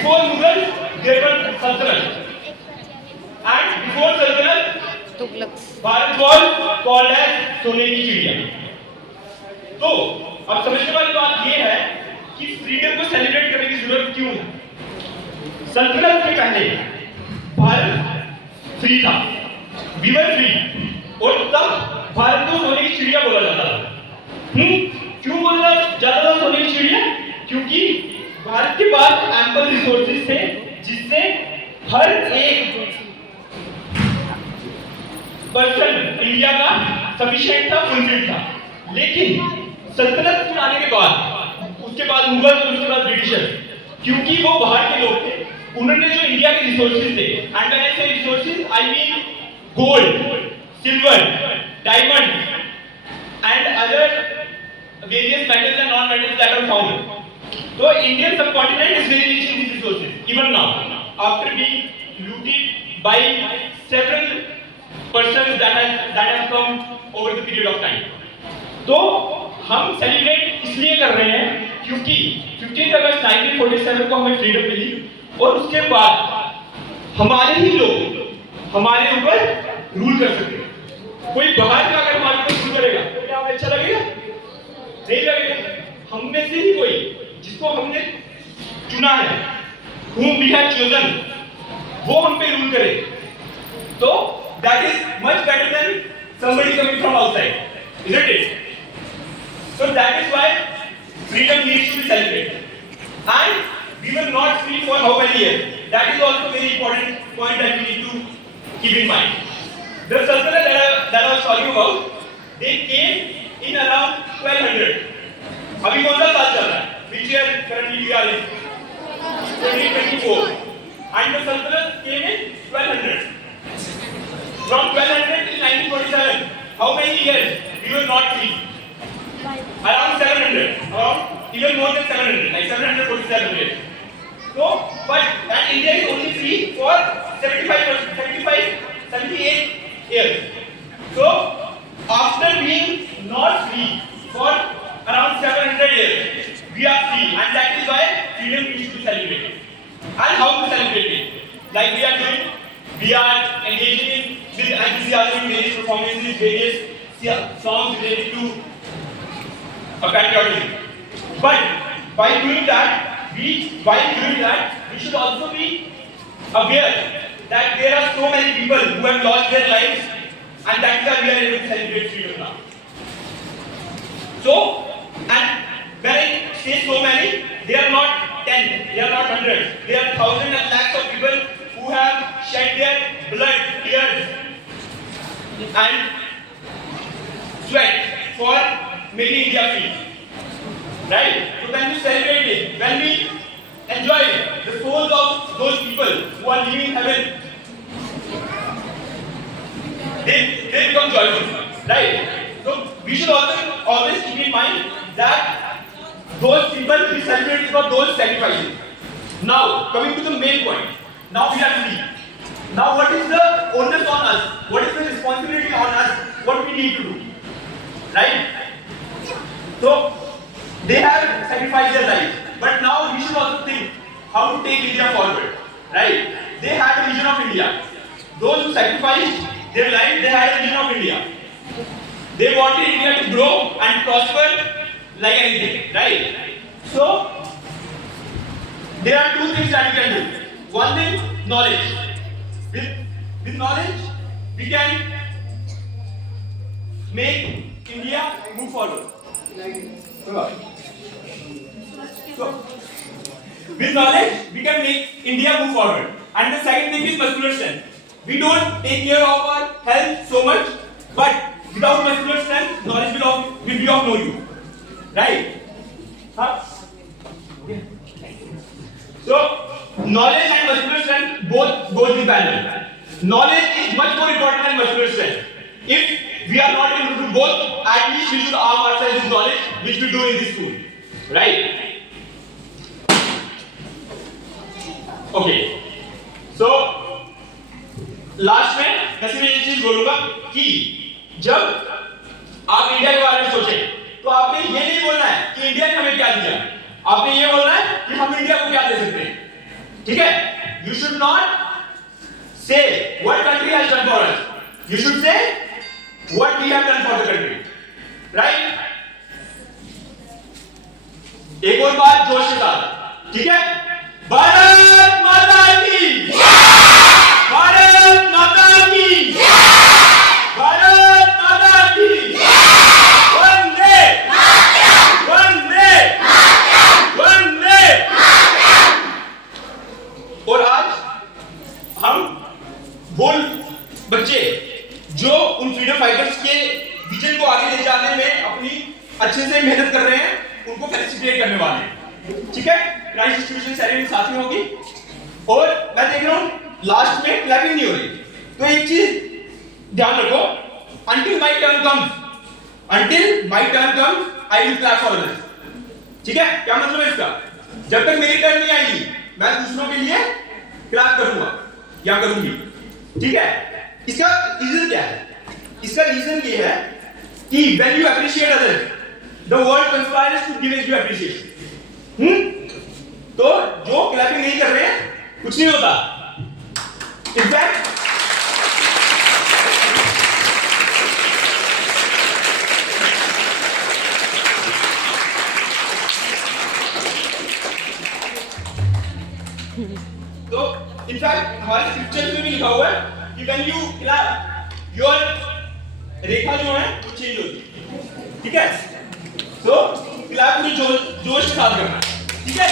Before Mughals, there were Sultanate, and before Sultanate, Bharat was called as सोने की चिड़िया। तो अब समझने वाली बात ये है कि फ्रीडम को सेलिब्रेट करने की जरूरत क्यों है। सल्तनत के पहले भारत फ्री था, वी वर फ्री, और तब भारत को सोने की चिड़िया बोला जाता था। क्यों बोला जाता था सोने की चिड़िया? क्योंकि भारत के पास एम्पल रिसोर्सेज थे, जिससे हर एक पर्सन इंडिया का सफिशिएंट था, फुलफिल्ड था। लेकिन सल्तनत आने के बाद, उसके बाद मुगल और उसके बाद ब्रिटिशर, क्योंकि वो बाहर के लोग थे, उन्होंने जो इंडिया के रिसोर्सेज थे, एंड व्हेन आई से resources I mean gold, silver, diamond and other various metals and non-metals that are found. So Indian subcontinent is very rich in these resources. Even now, after being looted by several persons that have come over the period of time. तो हम celebrate इसलिए कर रहे हैं क्योंकि 15 अगस्त 1947 को हमें freedom मिली, और उसके बाद हमारे ही लोग हमारे ऊपर रूल कर सकते हैं। कोई बाहर का अगर हमारे ऊपर रूल करेगा तो क्या हमें अच्छा लगेगा? नहीं लगेगा। हम में से ही कोई जिसको हमने चुना है, whom we have chosen, वो हम पे रूल करे, तो that is much better than somebody coming from outside, isn't it? So that is why freedom needs to be celebrated, and we were not free for how many years? That is also very important point that we need to keep in mind. The Sultanate that I was talking about, they came in around 1200. अभी कौन सा साल चल रहा है? Which year currently we are in? 2024. And the Sultanate came in 1200. From 1200 till 1947, how many years we were not free? Around 700. Around even more than 700, like 747 years. So, but and India is only free for 78 years. So, after being not free for around 700 years, we are free, and that is why freedom needs to be celebrated. And how to celebrate it? Like we are doing, we are engaging in with enthusiasm, various performances, various songs related to patriotism. But by doing that, we should also be aware that there are so many people who have lost their lives, and that's why we are able to celebrate freedom now. So, and when I say so many, they are not 10, they are not hundreds, they are thousands and lakhs of people who have shed their blood, tears and sweat for making India free. Right? So when we celebrate it, when we enjoy the souls of those people who are living in heaven, they become joyful. Right? So we should also always keep in mind that those people we celebrate for those sacrifices. Now, coming to the main point. Now we are free. Now what is the onus on us? What is the responsibility on us? What we need to do? Right? So, they have sacrificed their lives. But now we should also think how to take India forward. Right? They had a vision of India. Those who sacrificed their life, they had a vision of India. They wanted India to grow and prosper like anything, right? So, there are two things that we can do. One thing, knowledge. With knowledge, we can make India move forward. So, with knowledge, we can make India move forward. And the second thing is muscular strength. We don't take care of our health so much, but without muscular strength, knowledge will be of no use. Right? Huh? So, knowledge and muscular strength both goes in parallel. Knowledge is much more important than muscular strength. If we are not able to do both, at least we should arm ourselves with knowledge, which we do in this school. Right? Okay. So, last में वैसे मैं ये चीज बोलूंगा कि जब आप India के बारे में सोचें तो आपने ये नहीं बोलना है कि इंडिया ने हमें क्या दिया, आपने ये बोलना है कि हम इंडिया को क्या दे सकते हैं। ठीक है? You should not say what country has done for us. You should say what we have done for the country. Right? एक और बात जोश के साथ, ठीक है? भारत माता की, भारत माता की, भारत माता की, वंदे, वंदे, वंदे। और आज हम वो बच्चे जो उन फ्रीडम फाइटर्स के विजन को आगे ले जाने में अपनी अच्छे से मेहनत कर रहे हैं, उनको फेलिसिटेट करने वाले हैं, ठीक है? प्राइज डिस्ट्रीब्यूशन सेरेमनी साथ में होगी और मैं देख रहा हूं लास्ट में क्लैपिंग नहीं हो रही, तो एक चीज ध्यान रखो, until my turn comes, I will clap for others, ठीक है? क्या मतलब है इसका? जब तक मेरी टर्न नहीं आएगी मैं दूसरों के लिए क्लैप करूंगा या करूंगी, ठीक है? इसका रीजन क्या है? इसका रीजन ये है कि when you appreciate others, the world conspires to give you appreciation. तो जो क्लैपिंग नहीं कर रहे हैं कुछ नहीं होता। इनफैक्ट हमारे स्क्रिप्चर में भी लिखा हुआ है कि when you clap, your रेखा जो है वो चेंज होती है, ठीक है? तो क्लैप पूरी जोश के साथ करना, ठीक है?